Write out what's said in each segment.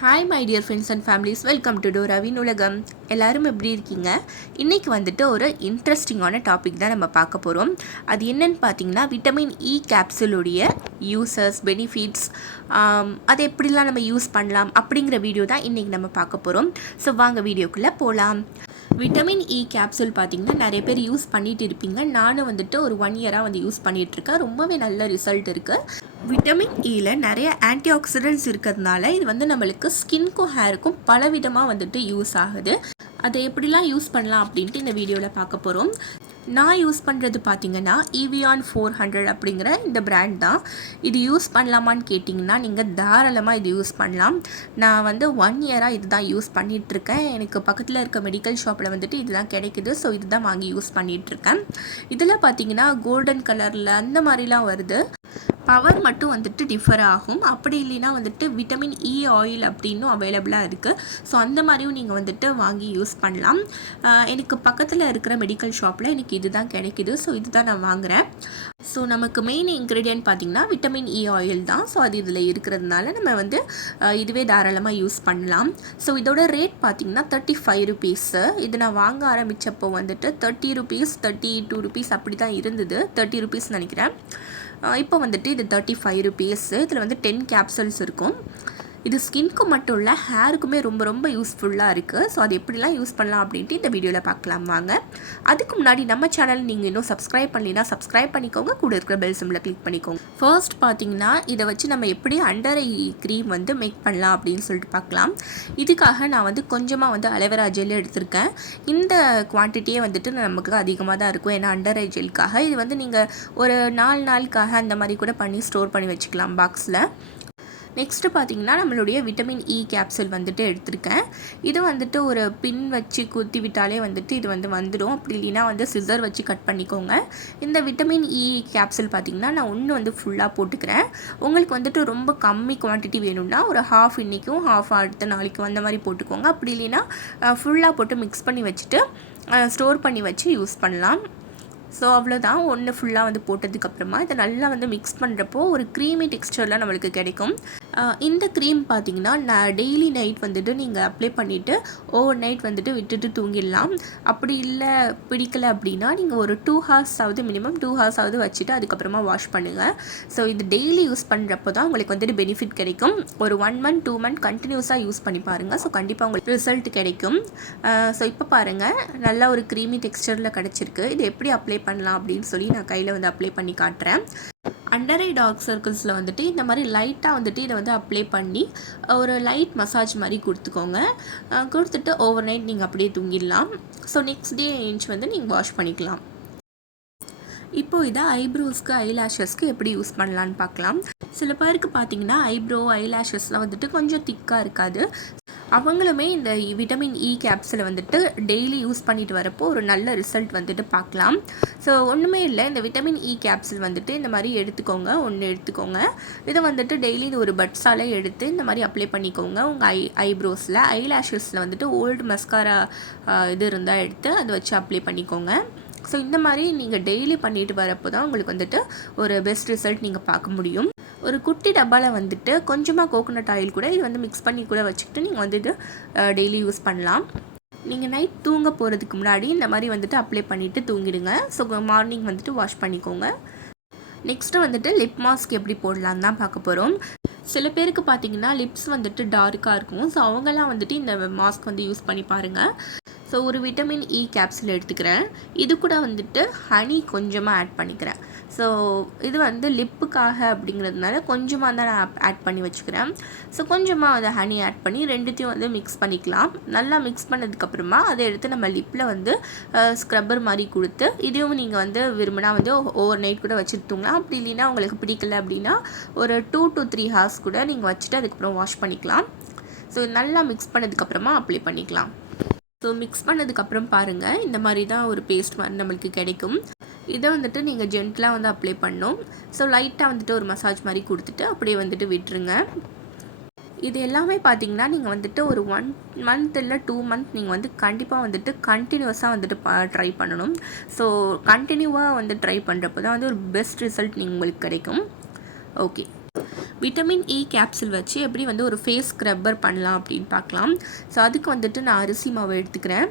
Hi my dear friends and families, welcome to டோராவின் உலகம். எல்லோரும் எப்படி இருக்கீங்க? இன்றைக்கி வந்துட்டு ஒரு இன்ட்ரெஸ்டிங்கான டாபிக் தான் நம்ம பார்க்க போகிறோம். அது என்னன்னு பார்த்தீங்கன்னா, விட்டமின் இ கேப்சூலுடைய யூசஸ், பெனிஃபிட்ஸ், அதை எப்படிலாம் நம்ம யூஸ் பண்ணலாம் அப்படிங்கிற வீடியோ தான் இன்றைக்கி நம்ம பார்க்க போகிறோம். ஸோ வாங்க வீடியோக்குள்ளே போகலாம். விட்டமின் இ கேப்சூல் பார்த்திங்கன்னா நிறைய பேர் யூஸ் பண்ணிகிட்டு இருப்பீங்க. நானும் வந்துட்டு ஒரு 1 இயராக வந்து யூஸ் பண்ணிகிட்ருக்கேன். ரொம்பவே நல்ல ரிசல்ட் இருக்குது. விட்டமின் இயில் நிறைய ஆன்டி ஆக்சிடென்ட்ஸ் இருக்கிறதுனால இது வந்து நம்மளுக்கு ஸ்கின்க்கும் ஹேருக்கும் பலவிதமாக வந்துட்டு யூஸ் ஆகுது. அதை எப்படிலாம் யூஸ் பண்ணலாம் அப்படின்ட்டு இந்த வீடியோவில் பார்க்க போகிறோம். நான் யூஸ் பண்ணுறது பார்த்திங்கன்னா EVON 400 அப்படிங்கிற இந்த பிராண்ட் தான். இது யூஸ் பண்ணலாமான்னு கேட்டிங்கன்னா நீங்கள் தாராளமாக இது யூஸ் பண்ணலாம். நான் வந்து 1 இயராக இது தான் யூஸ் பண்ணிகிட்ருக்கேன். எனக்கு பக்கத்தில் இருக்க மெடிக்கல் ஷாப்பில் வந்துட்டு இதுதான் கிடைக்குது. ஸோ இது தான் வாங்கி யூஸ் பண்ணிகிட்ருக்கேன். இதில் பார்த்திங்கன்னா கோல்டன் கலரில் அந்த மாதிரிலாம் வருது. பவர் மட்டும் வந்துட்டு டிஃபர் ஆகும். அப்படி இல்லைன்னா வந்துட்டு விட்டமின் இ ஆயில் அப்படின்னும் அவைலபிளாக இருக்குது. ஸோ அந்த மாதிரியும் நீங்கள் வந்துட்டு வாங்கி யூஸ் பண்ணலாம். எனக்கு பக்கத்தில் இருக்கிற மெடிக்கல் ஷாப்பில் எனக்கு இது தான் கிடைக்கிது. ஸோ இது தான் நான் வாங்குகிறேன். ஸோ நமக்கு மெயின் இன்க்ரீடியன்ட் பார்த்திங்கன்னா விட்டமின் இ ஆயில் தான். ஸோ அது இதில் இருக்கிறதுனால நம்ம வந்து இதுவே தாராளமாக யூஸ் பண்ணலாம். ஸோ இதோட ரேட் பார்த்திங்கன்னா 35 ருபீஸு. இது நான் வாங்க ஆரம்பித்தப்போ வந்துட்டு 30 ருபீஸ் 32 ருபீஸ் அப்படி தான் இருந்தது. 30 ருபீஸ் நினைக்கிறேன். இப்போ வந்துட்டு இது 35 ருபீஸு. இதில் வந்து 10 கேப்சூல்ஸ் இருக்கும். இது ஸ்கின்க்கு மட்டும் இல்லை, ஹேருக்குமே ரொம்ப ரொம்ப யூஸ்ஃபுல்லாக இருக்குது. ஸோ அது எப்படிலாம் யூஸ் பண்ணலாம் அப்படின்ட்டு இந்த வீடியோவில் பார்க்கலாம் வாங்க. அதுக்கு முன்னாடி நம்ம சேனல் நீங்கள் இன்னும் சப்ஸ்கிரைப் பண்ணலைன்னா சப்ஸ்கிரைப் பண்ணிக்கோங்க. கூட இருக்கிற பெல் சிம்பிளை கிளிக் பண்ணிக்கோங்க. ஃபர்ஸ்ட் பார்த்தீங்கன்னா இதை வச்சு நம்ம எப்படி அண்டர் ஐ க்ரீம் வந்து மேக் பண்ணலாம் அப்படின்னு சொல்லிட்டு பார்க்கலாம். இதுக்காக நான் வந்து கொஞ்சமாக வந்து அலோவேரா ஜெல் எடுத்திருக்கேன். இந்த குவான்டிட்டியே வந்துட்டு நமக்கு அதிகமாக தான் இருக்கும். ஏன்னா அண்டர் ஐ ஜெல்க்காக இது வந்து நீங்கள் ஒரு 4 நாளுக்காக அந்த மாதிரி கூட பண்ணி ஸ்டோர் பண்ணி வச்சுக்கலாம் பாக்ஸில். நெக்ஸ்ட்டு பார்த்திங்கன்னா நம்மளுடைய விட்டமின் இ கேப்சூல் வந்துட்டு எடுத்திருக்கேன். இது வந்துட்டு ஒரு பின் வச்சு குத்தி விட்டாலே வந்துட்டு இது வந்துடும். அப்படி இல்லைன்னா வந்து சிசர் வச்சு கட் பண்ணிக்கோங்க. இந்த விட்டமின் இ கேப்சூல் பார்த்திங்கன்னா நான் ஒன்று வந்து ஃபுல்லாக போட்டுக்கிறேன். உங்களுக்கு வந்துட்டு ரொம்ப கம்மி குவான்டிட்டி வேணும்னா ஒரு ஹாஃப் இன்றைக்கும் ஹாஃப் அடுத்த நாளைக்கும் அந்த மாதிரி போட்டுக்கோங்க. அப்படி இல்லைன்னா ஃபுல்லாக போட்டு மிக்ஸ் பண்ணி வச்சுட்டு ஸ்டோர் பண்ணி வச்சு யூஸ் பண்ணலாம். ஸோ அவ்வளோதான். ஒன்று ஃபுல்லாக வந்து போட்டதுக்கப்புறமா இதை நல்லா வந்து மிக்ஸ் பண்ணுறப்போ ஒரு க்ரீமி டெக்ஸ்டரில் நம்மளுக்கு கிடைக்கும். இந்த க்ரீம் பார்த்திங்கன்னா நான் டெய்லி நைட் வந்துட்டு நீங்கள் அப்ளை பண்ணிவிட்டு ஓவர் நைட் வந்துட்டு விட்டுட்டு தூங்கிடலாம். அப்படி இல்லை பிடிக்கலை அப்படின்னா நீங்கள் ஒரு 2 ஹார்ஸ் ஆகுது, மினிமம் 2 ஹார்ஸ் ஆகுது வச்சுட்டு அதுக்கப்புறமா வாஷ் பண்ணுங்கள். ஸோ இது டெய்லி யூஸ் பண்ணுறப்போ தான் உங்களுக்கு வந்துட்டு பெனிஃபிட் கிடைக்கும். ஒரு 1 மந்த் 2 மந்த் கண்டினியூஸாக யூஸ் பண்ணி பாருங்கள். ஸோ கண்டிப்பாக உங்களுக்கு ரிசல்ட் கிடைக்கும். ஸோ இப்போ பாருங்கள், நல்லா ஒரு க்ரீமி டெக்ஸ்டரில் கிடச்சிருக்கு. இது எப்படி அப்ளை பண்ணலாம் அப்படின்னு சொல்லி நான் கையில் வந்து அப்ளை பண்ணி காட்டுறேன். அண்டர் ஐ டார்க் சர்க்கிள்ஸில் வந்துட்டு இந்த மாதிரி லைட்டாக வந்துட்டு இதை வந்து அப்ளை பண்ணி ஒரு லைட் மசாஜ் மாதிரி கொடுத்துக்கோங்க. கொடுத்துட்டு ஓவர் நைட் நீங்கள் அப்படியே தூங்கிடலாம். ஸோ நெக்ஸ்ட் டே ஏஞ்சி வந்து நீங்கள் வாஷ் பண்ணிக்கலாம். இப்போது இதை ஐப்ரோஸ்க்கு ஐலாஷஸ்க்கு எப்படி யூஸ் பண்ணலான்னு பார்க்கலாம். சில பேருக்கு பார்த்தீங்கன்னா ஐப்ரோ ஐலாஷஸ்லாம் வந்துட்டு கொஞ்சம் திக்காக இருக்காது. அவங்களுமே இந்த விட்டமின் இ கேப்சூலை வந்துட்டு டெய்லி யூஸ் பண்ணிட்டு வரப்போ ஒரு நல்ல ரிசல்ட் வந்துட்டு பார்க்கலாம். ஸோ ஒன்றுமே இல்லை, இந்த விட்டமின் இ கேப்சூல் வந்துட்டு இந்த மாதிரி எடுத்துக்கோங்க. ஒன்று எடுத்துக்கோங்க. இதை வந்துட்டு டெய்லி இது ஒரு பட்ஸால் எடுத்து இந்த மாதிரி அப்ளை பண்ணிக்கோங்க. உங்கள் ஐப்ரோஸில் ஐலாஷஸில் வந்துட்டு ஓல்டு மஸ்காரா இது இருந்தால் எடுத்து அதை வச்சு அப்ளை பண்ணிக்கோங்க. ஸோ இந்த மாதிரி நீங்கள் டெய்லி பண்ணிட்டு வரப்போ தான் உங்களுக்கு வந்துட்டு ஒரு பெஸ்ட் ரிசல்ட் நீங்கள் பார்க்க முடியும். ஒரு குட்டி டப்பாவில் வந்துட்டு கொஞ்சமாக கோகோனட் ஆயில் கூட இது வந்து மிக்ஸ் பண்ணி கூட வச்சுக்கிட்டு நீங்கள் வந்துட்டு டெய்லி யூஸ் பண்ணலாம். நீங்கள் நைட் தூங்க போகிறதுக்கு முன்னாடி இந்த மாதிரி வந்துட்டு அப்ளை பண்ணிவிட்டு தூங்கிடுங்க. ஸோ மார்னிங் வந்துட்டு வாஷ் பண்ணிக்கோங்க. நெக்ஸ்ட்டு வந்துட்டு லிப் மாஸ்க் எப்படி போடலான்னு தான் பார்க்க போகிறோம். சில பேருக்கு பார்த்திங்கன்னா லிப்ஸ் வந்துட்டு டார்க்காக இருக்கும். ஸோ அவங்கெல்லாம் வந்துட்டு இந்த மாஸ்க் வந்து யூஸ் பண்ணி பாருங்கள். ஸோ ஒரு விட்டமின் இ கேப்சூல் எடுத்துக்கிறேன். இது கூட வந்துட்டு ஹனி கொஞ்சமாக ஆட் பண்ணிக்கிறேன். ஸோ இது வந்து லிப்புக்காக அப்படிங்கிறதுனால கொஞ்சமாக தான் நான் ஆட் பண்ணி வச்சுக்கிறேன். ஸோ கொஞ்சமாக அதை ஹனி ஆட் பண்ணி ரெண்டுத்தையும் வந்து மிக்ஸ் பண்ணிக்கலாம். நல்லா மிக்ஸ் பண்ணதுக்கப்புறமா அதை எடுத்து நம்ம லிப்பில் வந்து ஸ்க்ரப்பர் மாதிரி கொடுத்து இதையும் நீங்கள் வந்து விரும்பினா வந்து ஓவர் நைட் கூட வச்சுட்டு தூங்கலாம். அப்படி இல்லைன்னா உங்களுக்கு பிடிக்கல அப்படின்னா ஒரு 2 to 3 ஹார்ஸ் கூட நீங்கள் வச்சுட்டு அதுக்கப்புறம் வாஷ் பண்ணிக்கலாம். ஸோ நல்லா மிக்ஸ் பண்ணதுக்கப்புறமா அப்ளை பண்ணிக்கலாம். ஸோ மிக்ஸ் பண்ணதுக்கப்புறம் பாருங்கள், இந்த மாதிரி தான் ஒரு பேஸ்ட் மாதிரி நம்மளுக்கு கிடைக்கும். இதை வந்துட்டு நீங்கள் ஜென்டலாக வந்து அப்ளை பண்ணணும். ஸோ லைட்டாக வந்துட்டு ஒரு மசாஜ் மாதிரி கொடுத்துட்டு அப்படியே வந்துட்டு விட்டுருங்க. இது எல்லாமே பார்த்திங்கன்னா நீங்கள் வந்துட்டு ஒரு 1 மந்த் இல்லை 2 மந்த் நீங்கள் வந்து கண்டிப்பாக வந்துட்டு கண்டினியூஸாக வந்துட்டு ட்ரை பண்ணணும். ஸோ கண்டினியூவாக வந்து ட்ரை பண்ணுறப்போ தான் வந்து ஒரு பெஸ்ட் ரிசல்ட் உங்களுக்கு கிடைக்கும். ஓகே, விட்டமின் இ கேப்சூல் வச்சு எப்படி வந்து ஒரு ஃபேஸ் ஸ்க்ரப்பர் பண்ணலாம் அப்படின்னு பார்க்கலாம். ஸோ அதுக்கு வந்துட்டு நான் அரிசி மாவு எடுத்துக்கிறேன்.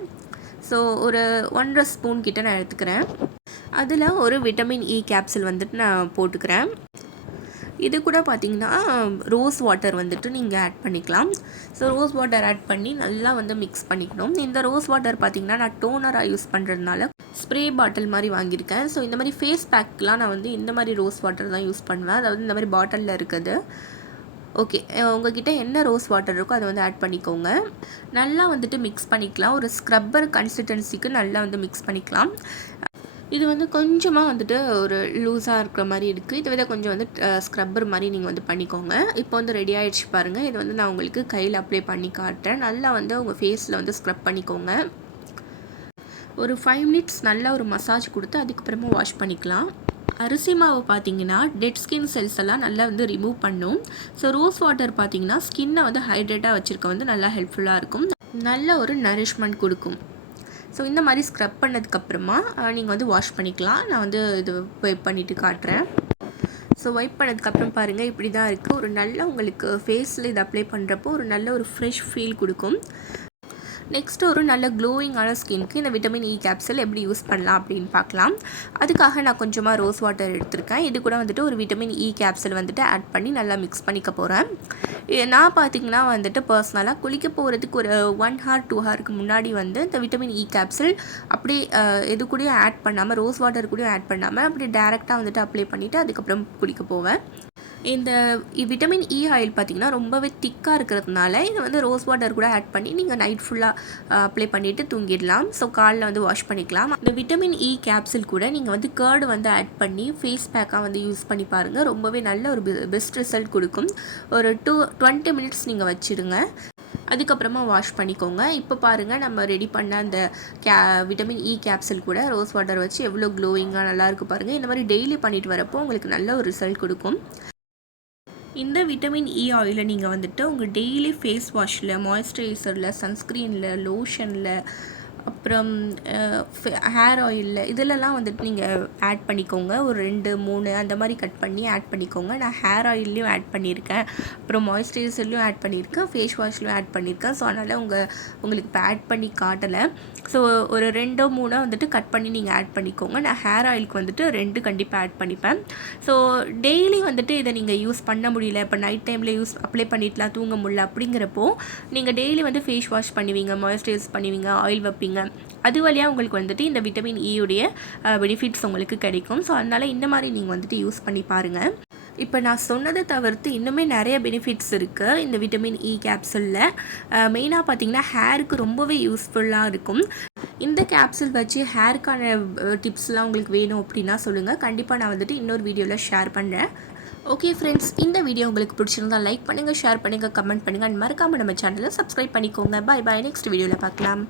ஸோ ஒரு 1.5 ஸ்பூன் கிட்ட நான் எடுத்துக்கிறேன். அதில் ஒரு விட்டமின் இ கேப்சூல் வந்துட்டு நான் போட்டுக்கிறேன். இது கூட பார்த்திங்கன்னா ரோஸ் வாட்டர் வந்துட்டு நீங்கள் ஆட் பண்ணிக்கலாம். ஸோ ரோஸ் வாட்டர் ஆட் பண்ணி நல்லா வந்து மிக்ஸ் பண்ணிக்கணும். இந்த ரோஸ் வாட்டர் பார்த்திங்கன்னா நான் டோனராக யூஸ் பண்ணுறதுனால ஸ்ப்ரே பாட்டில் மாதிரி வாங்கியிருக்கேன். ஸோ இந்த மாதிரி ஃபேஸ் பேக்கெலாம் நான் வந்து இந்த மாதிரி ரோஸ் வாட்டர் தான் யூஸ் பண்ணுவேன். அதாவது இந்த மாதிரி பாட்டிலில் இருக்குது. ஓகே, உங்கள்கிட்ட என்ன ரோஸ் வாட்டர் இருக்கோ அதை வந்து ஆட் பண்ணிக்கோங்க. நல்லா வந்துட்டு மிக்ஸ் பண்ணிக்கலாம். ஒரு ஸ்க்ரப்பர் கன்சிஸ்டன்சிக்கு நல்லா வந்து மிக்ஸ் பண்ணிக்கலாம். இது வந்து கொஞ்சமாக வந்துட்டு ஒரு லூஸாக இருக்கிற மாதிரி இருக்குது. இதை விட கொஞ்சம் வந்து ஸ்க்ரப்பர் மாதிரி நீங்கள் வந்து பண்ணிக்கோங்க. இப்போ வந்து ரெடி ஆகிடுச்சு பாருங்கள். இது வந்து நான் உங்களுக்கு கையில் அப்ளை பண்ணி காட்டுறேன். நல்லா வந்து உங்கள் ஃபேஸில் வந்து ஸ்க்ரப் பண்ணிக்கோங்க. ஒரு 5 மினிட்ஸ் நல்லா ஒரு மசாஜ் கொடுத்து அதுக்கப்புறமா வாஷ் பண்ணிக்கலாம். அரிசி மாவு பார்த்தீங்கன்னா டெட் ஸ்கின் செல்ஸ் எல்லாம் நல்லா வந்து ரிமூவ் பண்ணும். ஸோ ரோஸ் வாட்டர் பார்த்தீங்கன்னா ஸ்கின்னை வந்து ஹைட்ரேட்டாக வச்சுருக்க வந்து நல்லா ஹெல்ப்ஃபுல்லாக இருக்கும். நல்ல ஒரு நரிஷ்மெண்ட் கொடுக்கும். ஸோ இந்த மாதிரி ஸ்க்ரப் பண்ணதுக்கப்புறமா நீங்கள் வந்து வாஷ் பண்ணிக்கலாம். நான் வந்து இது வைப் பண்ணிவிட்டு காட்டுறேன். ஸோ வைப் பண்ணதுக்கப்புறம் பாருங்கள், இப்படி தான் இருக்குது. ஒரு நல்ல உங்களுக்கு ஃபேஸில் இது அப்ளை பண்ணுறப்போ ஒரு நல்ல ஒரு ஃப்ரெஷ் ஃபீல் கொடுக்கும். நெக்ஸ்ட்டு ஒரு நல்ல க்ளோயிங்கான ஸ்கின்க்கு இந்த விட்டமின் இ கேப்சூல் எப்படி யூஸ் பண்ணலாம் அப்படின்னு பார்க்கலாம். அதுக்காக நான் கொஞ்சமாக ரோஸ் வாட்டர் எடுத்திருக்கேன். இது கூட வந்துட்டு ஒரு விட்டமின் இ கேப்சூல் வந்துட்டு ஆட் பண்ணி நல்லா மிக்ஸ் பண்ணிக்க போகிறேன். நான் பார்த்திங்கன்னா வந்துட்டு பர்சனலாக குளிக்க போகிறதுக்கு ஒரு 1 hour 2 hourக்கு முன்னாடி வந்து இந்த விட்டமின் இ கேப்சூல் அப்படியே இது கூடயும் ஆட் பண்ணாமல் ரோஸ் வாட்டர் கூடயும் ஆட் பண்ணாமல் அப்படியே டேரெக்டாக வந்துட்டு அப்ளை பண்ணிவிட்டு அதுக்கப்புறம் குளிக்க போவேன். இந்த விட்டமின் இ ஆயில் பார்த்திங்கன்னா ரொம்பவே திக்காக இருக்கிறதுனால இதை வந்து ரோஸ் வாட்டர் கூட ஆட் பண்ணி நீங்கள் நைட் ஃபுல்லாக அப்ளை பண்ணிவிட்டு தூங்கிடலாம். ஸோ காலில் வந்து வாஷ் பண்ணிக்கலாம். இந்த விட்டமின் இ கேப்சூல் கூட நீங்கள் வந்து கர்டு வந்து ஆட் பண்ணி ஃபேஸ் பேக்காக வந்து யூஸ் பண்ணி பாருங்கள். ரொம்பவே நல்ல ஒரு பெஸ்ட் ரிசல்ட் கொடுக்கும். ஒரு 20 மினிட்ஸ் நீங்கள் வச்சுடுங்க. அதுக்கப்புறமா வாஷ் பண்ணிக்கோங்க. இப்போ பாருங்கள், நம்ம ரெடி பண்ண அந்த விட்டமின் இ கேப்சூல் கூட ரோஸ் வாட்டர் வச்சு எவ்வளோ க்ளோயிங்காக நல்லாயிருக்கு பாருங்கள். இந்த மாதிரி டெய்லி பண்ணிட்டு வரப்போ உங்களுக்கு நல்ல ஒரு ரிசல்ட் கொடுக்கும். இந்த விட்டமின் இ ஆயிலை நீங்கள் வந்துட்டு உங்கள் டெய்லி ஃபேஸ் வாஷில், மாய்ஸ்சரைசரில், சன்ஸ்க்ரீனில், லோஷனில், அப்புறம் ஹேர் ஆயிலில் இதிலலாம் வந்துட்டு நீங்கள் ஆட் பண்ணிக்கோங்க. ஒரு 2 3 அந்த மாதிரி கட் பண்ணி ஆட் பண்ணிக்கோங்க. நான் ஹேர் ஆயில்லையும் ஆட் பண்ணியிருக்கேன், அப்புறம் மாய்ஸ்சரைசர்லையும் ஆட் பண்ணியிருக்கேன், ஃபேஸ் வாஷ்லையும் ஆட் பண்ணியிருக்கேன். ஸோ அதனால் உங்களுக்கு இப்போ ஆட் பண்ணி காட்டலை. ஸோ ஒரு 2 3 வந்துட்டு கட் பண்ணி நீங்கள் ஆட் பண்ணிக்கோங்க. நான் ஹேர் ஆயிலுக்கு வந்துட்டு 2 கண்டிப்பாக ஆட் பண்ணிப்பேன். ஸோ டெய்லி வந்துட்டு இதை நீங்கள் யூஸ் பண்ண முடியல, இப்போ நைட் டைமில் அப்ளை பண்ணிட்டுலாம் தூங்க முடியல அப்படிங்கிறப்போ நீங்கள் டெய்லி வந்து ஃபேஸ் வாஷ் பண்ணுவீங்க, மாய்ஸ்சரைஸ் பண்ணுவீங்க, ஆயில் வைப்பீங்க. அது வழியாக உங்களுக்கு வந்துட்டு இந்த விட்டமின் இ உடைய பெனிஃபிட்ஸ் உங்களுக்கு கிடைக்கும். ஸோ அதனால் இந்த மாதிரி நீங்கள் வந்துட்டு யூஸ் பண்ணி பாருங்கள். இப்போ நான் சொன்னதை தவிர்த்து இன்னுமே நிறைய பெனிஃபிட்ஸ் இருக்குது இந்த விட்டமின் இ கேப்சூலில். மெயினாக பார்த்திங்கன்னா ஹேருக்கு ரொம்பவே யூஸ்ஃபுல்லாக இருக்கும். இந்த கேப்சூல் வச்சு ஹேருக்கான டிப்ஸ்லாம் உங்களுக்கு வேணும் அப்படின்னா சொல்லுங்கள். கண்டிப்பாக நான் வந்துட்டு இன்னொரு வீடியோவில் ஷேர் பண்ணுறேன். ஓகே ஃப்ரெண்ட்ஸ், இந்த வீடியோ உங்களுக்கு பிடிச்சிருந்தா லைக் பண்ணுங்கள், ஷேர் பண்ணுங்கள், கமெண்ட் பண்ணுங்கள். அண்ட் மறக்காமல் நம்ம சேனலை சப்ஸ்கிரைப் பண்ணிக்கோங்க. பாய் பாய். நெக்ஸ்ட் வீடியோவில் பார்க்கலாம்.